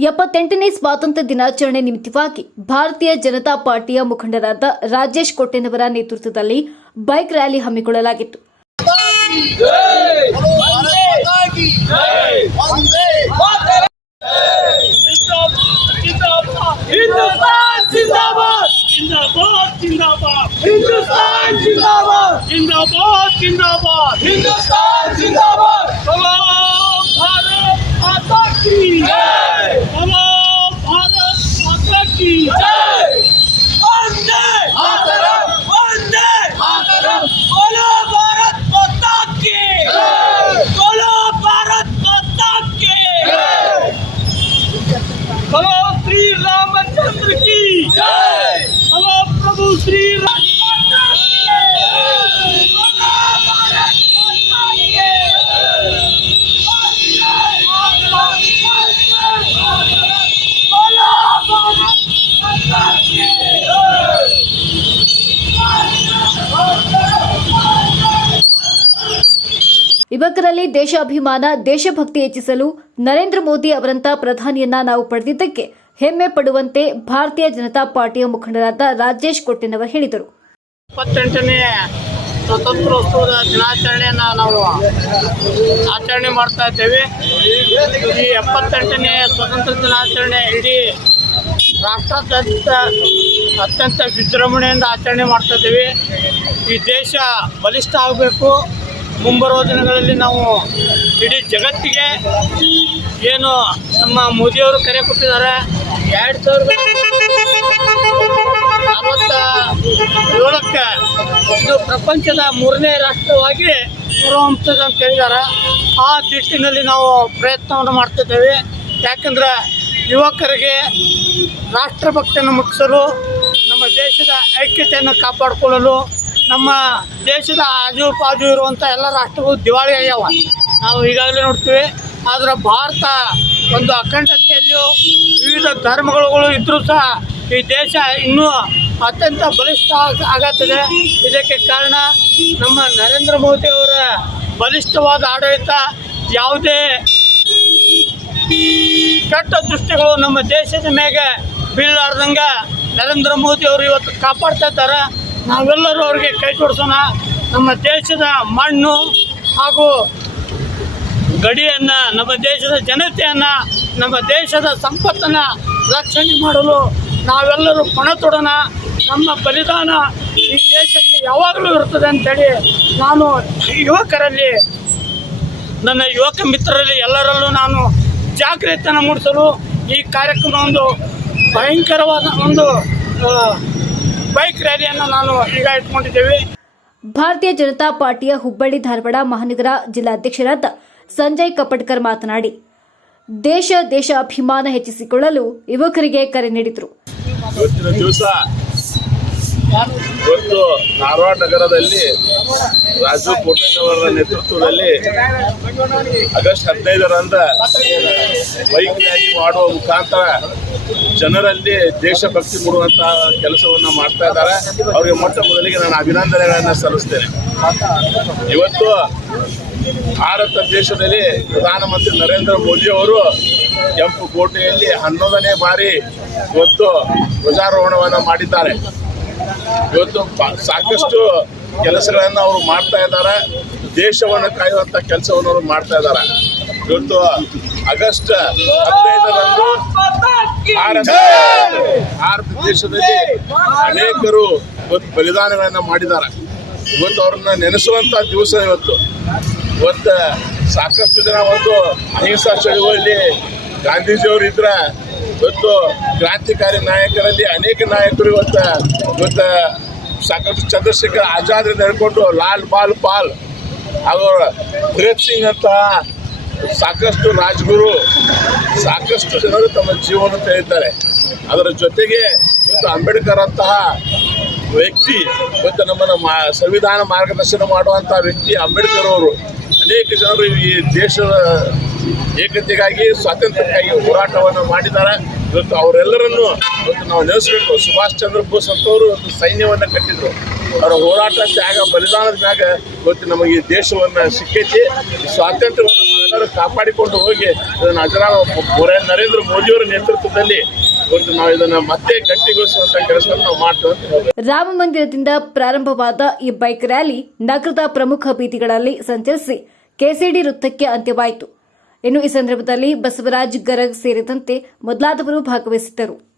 ಎಪ್ಪತ್ತೆಂಟನೇ ಸ್ವಾತಂತ್ರ್ಯ ದಿನಾಚರಣೆ ನಿಮಿತ್ತವಾಗಿ ಭಾರತೀಯ ಜನತಾ ಪಾರ್ಟಿಯ ಮುಖಂಡರಾದ ರಾಜೇಶ್ ಕೊಟ್ಟೆನವರ ನೇತೃತ್ವದಲ್ಲಿ ಬೈಕ್ ರ್ಯಾಲಿ ಹಮ್ಮಿಕೊಳ್ಳಲಾಗಿತ್ತು ಹಿಂದೂಸ್ತಾನ್ ಯುವಕರಲ್ಲಿ ದೇಶಾಭಿಮಾನ, ದೇಶಭಕ್ತಿ ಹೆಚ್ಚಿಸಲು ನರೇಂದ್ರ ಮೋದಿ ಅವರಂತ ಪ್ರಧಾನಿಯನ್ನ ನಾವು ಪಡೆದಿದ್ದಕ್ಕೆ ಹೆಮ್ಮೆ ಪಡುವಂತೆ ಭಾರತೀಯ ಜನತಾ ಪಾರ್ಟಿಯ ಮುಖಂಡರಾದ ರಾಜೇಶ್ ಕೊಟ್ಟಿನವರ್ ಹೇಳಿದರು. ಇಪ್ಪತ್ತೆಂಟನೇ ಸ್ವತಂತ್ರೋತ್ಸವದ ದಿನಾಚರಣೆಯನ್ನು ನಾವು ಆಚರಣೆ ಮಾಡ್ತಾ ಇದ್ದೇವೆ. ಈ ಎಪ್ಪತ್ತೆಂಟನೇ ಸ್ವತಂತ್ರ ದಿನಾಚರಣೆ ಇಡೀ ರಾಷ್ಟ್ರಾದ್ಯಂತ ಅತ್ಯಂತ ವಿಜೃಂಭಣೆಯಿಂದ ಆಚರಣೆ ಮಾಡ್ತಾ ಇದ್ದೇವೆ. ಈ ದೇಶ ಬಲಿಷ್ಠ ಆಗಬೇಕು. ಮುಂಬರುವ ದಿನಗಳಲ್ಲಿ ನಾವು ಇಡೀ ಜಗತ್ತಿಗೆ ಏನು ನಮ್ಮ ಮೋದಿಯವರು ಕರೆ ಕೊಟ್ಟಿದ್ದಾರೆ. ಎರಡು ಸಾವಿರದ ಏಳಕ್ಕೆ ಇದು ಪ್ರಪಂಚದ ಮೂರನೇ ರಾಷ್ಟ್ರವಾಗಿ ಹೊರಹೊಮ್ಮುತ್ತದೆ ಅಂತ ಹೇಳಿದ್ದಾರೆ. ಆ ದಿಟ್ಟಿನಲ್ಲಿ ನಾವು ಪ್ರಯತ್ನವನ್ನು ಮಾಡ್ತಿದ್ದೇವೆ. ಯಾಕಂದ್ರೆ ಯುವಕರಿಗೆ ರಾಷ್ಟ್ರಭಕ್ತಿಯನ್ನು ಮುಟ್ಟಿಸಲು, ನಮ್ಮ ದೇಶದ ಐಕ್ಯತೆಯನ್ನು ಕಾಪಾಡಿಕೊಳ್ಳಲು ನಮ್ಮ ದೇಶದ ಆಜು ಪಾಜು ಇರುವಂಥ ಎಲ್ಲ ರಾಷ್ಟ್ರಗಳು ದಿವಾಳಿ ಆಗ್ಯಾವ. ನಾವು ಈಗಾಗಲೇ ನೋಡ್ತೀವಿ. ಆದರೆ ಭಾರತ ಒಂದು ಅಖಂಡತೆಯಲ್ಲಿಯೂ ವಿವಿಧ ಧರ್ಮಗಳು ಇದ್ದರೂ ಸಹ ಈ ದೇಶ ಇನ್ನೂ ಅತ್ಯಂತ ಬಲಿಷ್ಠ ಆಗ- ಆಗತ್ತದೆ. ಇದಕ್ಕೆ ಕಾರಣ ನಮ್ಮ ನರೇಂದ್ರ ಮೋದಿ ಅವರ ಬಲಿಷ್ಠವಾದ ಆಡಳಿತ ಯಾವುದೇ ಕೆಟ್ಟ ದೃಷ್ಟಿಗಳು ನಮ್ಮ ದೇಶದ ಮೇಲೆ ಬೀಳಲಾರ್ದಂಗೆ ನರೇಂದ್ರ ಮೋದಿ ಅವರು ಇವತ್ತು ಕಾಪಾಡ್ತಾ ಇದ್ದಾರೆ. ನಾವೆಲ್ಲರೂ ಅವರಿಗೆ ಕೈ ಜೋಡಿಸೋಣ ನಮ್ಮ ದೇಶದ ಮಣ್ಣು ಹಾಗೂ ಗಡಿಯನ್ನು, ನಮ್ಮ ದೇಶದ ಜನತೆಯನ್ನು, ನಮ್ಮ ದೇಶದ ಸಂಪತ್ತನ್ನು ರಕ್ಷಣೆ ಮಾಡಲು ನಾವೆಲ್ಲರೂ ಪಣ ತೊಡೋಣ. ನಮ್ಮ ಬಲಿದಾನ ಈ ದೇಶಕ್ಕೆ ಯಾವಾಗಲೂ ಇರ್ತದೆ ಅಂತೇಳಿ ನಾನು ಯುವಕರಲ್ಲಿ, ನನ್ನ ಯುವಕ ಮಿತ್ರರಲ್ಲಿ ಎಲ್ಲರಲ್ಲೂ ನಾನು ಜಾಗೃತಿಯನ್ನು ಮೂಡಿಸಲು ಈ ಕಾರ್ಯಕ್ರಮ ಒಂದು ಭಯಂಕರವಾದ ಒಂದು ಬೈಕ್ ರ್ಯಾಲಿಯನ್ನು ನಾನು ಈಗ ಇಟ್ಕೊಂಡಿದ್ದೇವೆ. ಭಾರತೀಯ ಜನತಾ ಪಾರ್ಟಿಯ ಹುಬ್ಬಳ್ಳಿ ಧಾರವಾಡ ಮಹಾನಗರ ಜಿಲ್ಲಾಧ್ಯಕ್ಷರಾದ ಸಂಜಯ್ ಕಪಟ್ಕರ್ ಮಾತನಾಡಿ ದೇಶ ದೇಶ ಅಭಿಮಾನ ಹೆಚ್ಚಿಸಿಕೊಳ್ಳಲು ಯುವಕರಿಗೆ ಕರೆ ನೀಡಿದರು. ಇವತ್ತಿನ ದಿವಸ ಇವತ್ತು ಧಾರವಾಡ ನಗರದಲ್ಲಿ ರಾಜು ಕೋಟಣ್ಣವರ ನೇತೃತ್ವದಲ್ಲಿ ಆಗಸ್ಟ್ ಹದಿನೈದರಂದ ಬೈಕ್ ರ್ಯಾಲಿ ಮಾಡುವ ಮುಖಾಂತರ ಜನರಲ್ಲಿ ದೇಶಭಕ್ತಿ ಕೊಡುವಂತಹ ಕೆಲಸವನ್ನ ಮಾಡ್ತಾ ಇದ್ದಾರೆ. ಅವರಿಗೆ ಮೊಟ್ಟ ಮೊದಲಿಗೆ ನಾನು ಅಭಿನಂದನೆಗಳನ್ನು ಸಲ್ಲಿಸ್ತೇನೆ. ಇವತ್ತು ಭಾರತ ದೇಶದಲ್ಲಿ ಪ್ರಧಾನಮಂತ್ರಿ ನರೇಂದ್ರ ಮೋದಿ ಅವರು ಕೆಂಪು ಕೋಟೆಯಲ್ಲಿ ಹನ್ನೊಂದನೇ ಬಾರಿ ಇವತ್ತು ಧ್ವಜಾರೋಹಣವನ್ನು ಮಾಡಿದ್ದಾರೆ. ಇವತ್ತು ಸಾಕಷ್ಟು ಕೆಲಸಗಳನ್ನು ಅವರು ಮಾಡ್ತಾ ಇದ್ದಾರೆ. ದೇಶವನ್ನು ಕಾಯುವಂಥ ಕೆಲಸವನ್ನು ಅವರು ಮಾಡ್ತಾ ಇದ್ದಾರೆ. ಇವತ್ತು ಆಗಸ್ಟ್ ಹದಿನೈದರಂದು ಭಾರತ ಭಾರತ ದೇಶದಲ್ಲಿ ಅನೇಕರು ಇವತ್ತು ಬಲಿದಾನಗಳನ್ನು ಮಾಡಿದ್ದಾರೆ. ಇವತ್ತು ಅವ್ರನ್ನ ನೆನೆಸುವಂಥ ದಿವಸ ಇವತ್ತು. ಇವತ್ತು ಸಾಕಷ್ಟು ಜನ ಒಂದು ಅಹಿಂಸಾ ಚಳುವಳಿ ಗಾಂಧೀಜಿಯವರು ಇದ್ರೆ ಇವತ್ತು ಕ್ರಾಂತಿಕಾರಿ ನಾಯಕರಲ್ಲಿ ಅನೇಕ ನಾಯಕರು ಇವತ್ತು ಇವತ್ತು ಸಾಕಷ್ಟು ಚಂದ್ರಶೇಖರ್ ಆಜಾದ್ರಿಂದ ಹಿಡ್ಕೊಂಡು ಲಾಲ್ ಬಾಲ್ ಪಾಲ್ ಅವರು ಭಗತ್ ಸಿಂಗ್ ಅಂತ ಸಾಕಷ್ಟು ರಾಜ್ಗುರು, ಸಾಕಷ್ಟು ಜನರು ತಮ್ಮ ಜೀವನ ತೆಗೆದಿದ್ದಾರೆ. ಅದರ ಜೊತೆಗೆ ಇವತ್ತು ಅಂಬೇಡ್ಕರ್ ಅಂತಹ ವ್ಯಕ್ತಿ, ಇವತ್ತು ನಮ್ಮನ್ನು ಮಾ, ಸಂವಿಧಾನ ಮಾರ್ಗದರ್ಶನ ಮಾಡುವಂಥ ವ್ಯಕ್ತಿ ಅಂಬೇಡ್ಕರ್ ಅವರು. ಅನೇಕ ಜನರು ಈ ದೇಶದ ಏಕತೆಗಾಗಿ ಸ್ವಾತಂತ್ರ್ಯಕ್ಕಾಗಿ ಹೋರಾಟವನ್ನು ಮಾಡಿದ್ದಾರೆ. ಇವತ್ತು ಅವರೆಲ್ಲರನ್ನು ಇವತ್ತು ನಾವು ನೆನೆಸಬೇಕು. ಸುಭಾಷ್ ಚಂದ್ರ ಬೋಸ್ ಅಂತವರು ಒಂದು ಸೈನ್ಯವನ್ನು ಕಟ್ಟಿದ್ರು. ಅವರ ಹೋರಾಟ ತ್ಯಾಗ, ಬಲಿದಾನದ ಮ್ಯಾಗ ಇವತ್ತು ನಮಗೆ ಈ ದೇಶವನ್ನ ಸಿಕ್ಕೈತಿ. ಸ್ವಾತಂತ್ರ್ಯವನ್ನು ನಾವೆಲ್ಲರೂ ಕಾಪಾಡಿಕೊಂಡು ಹೋಗಿ ಇದನ್ನು ಅಜರಾಮ ನರೇಂದ್ರ ಮೋದಿಯವರ ನೇತೃತ್ವದಲ್ಲಿ ರಾಮ ಮಂದಿರದಿಂದ ಪ್ರಾರಂಭವಾದ ಈ ಬೈಕ್ ರ್ಯಾಲಿ ನಗರದ ಪ್ರಮುಖ ಬೀದಿಗಳಲ್ಲಿ ಸಂಚರಿಸಿ ಕೆಸಿಡಿ ವೃತ್ತಕ್ಕೆ ಅಂತ್ಯವಾಯಿತು. ಇನ್ನು ಈ ಸಂದರ್ಭದಲ್ಲಿ ಬಸವರಾಜ್ ಗರಗ್ ಸೇರಿದಂತೆ ಮೊದಲಾದವರು ಭಾಗವಹಿಸಿದ್ದರು.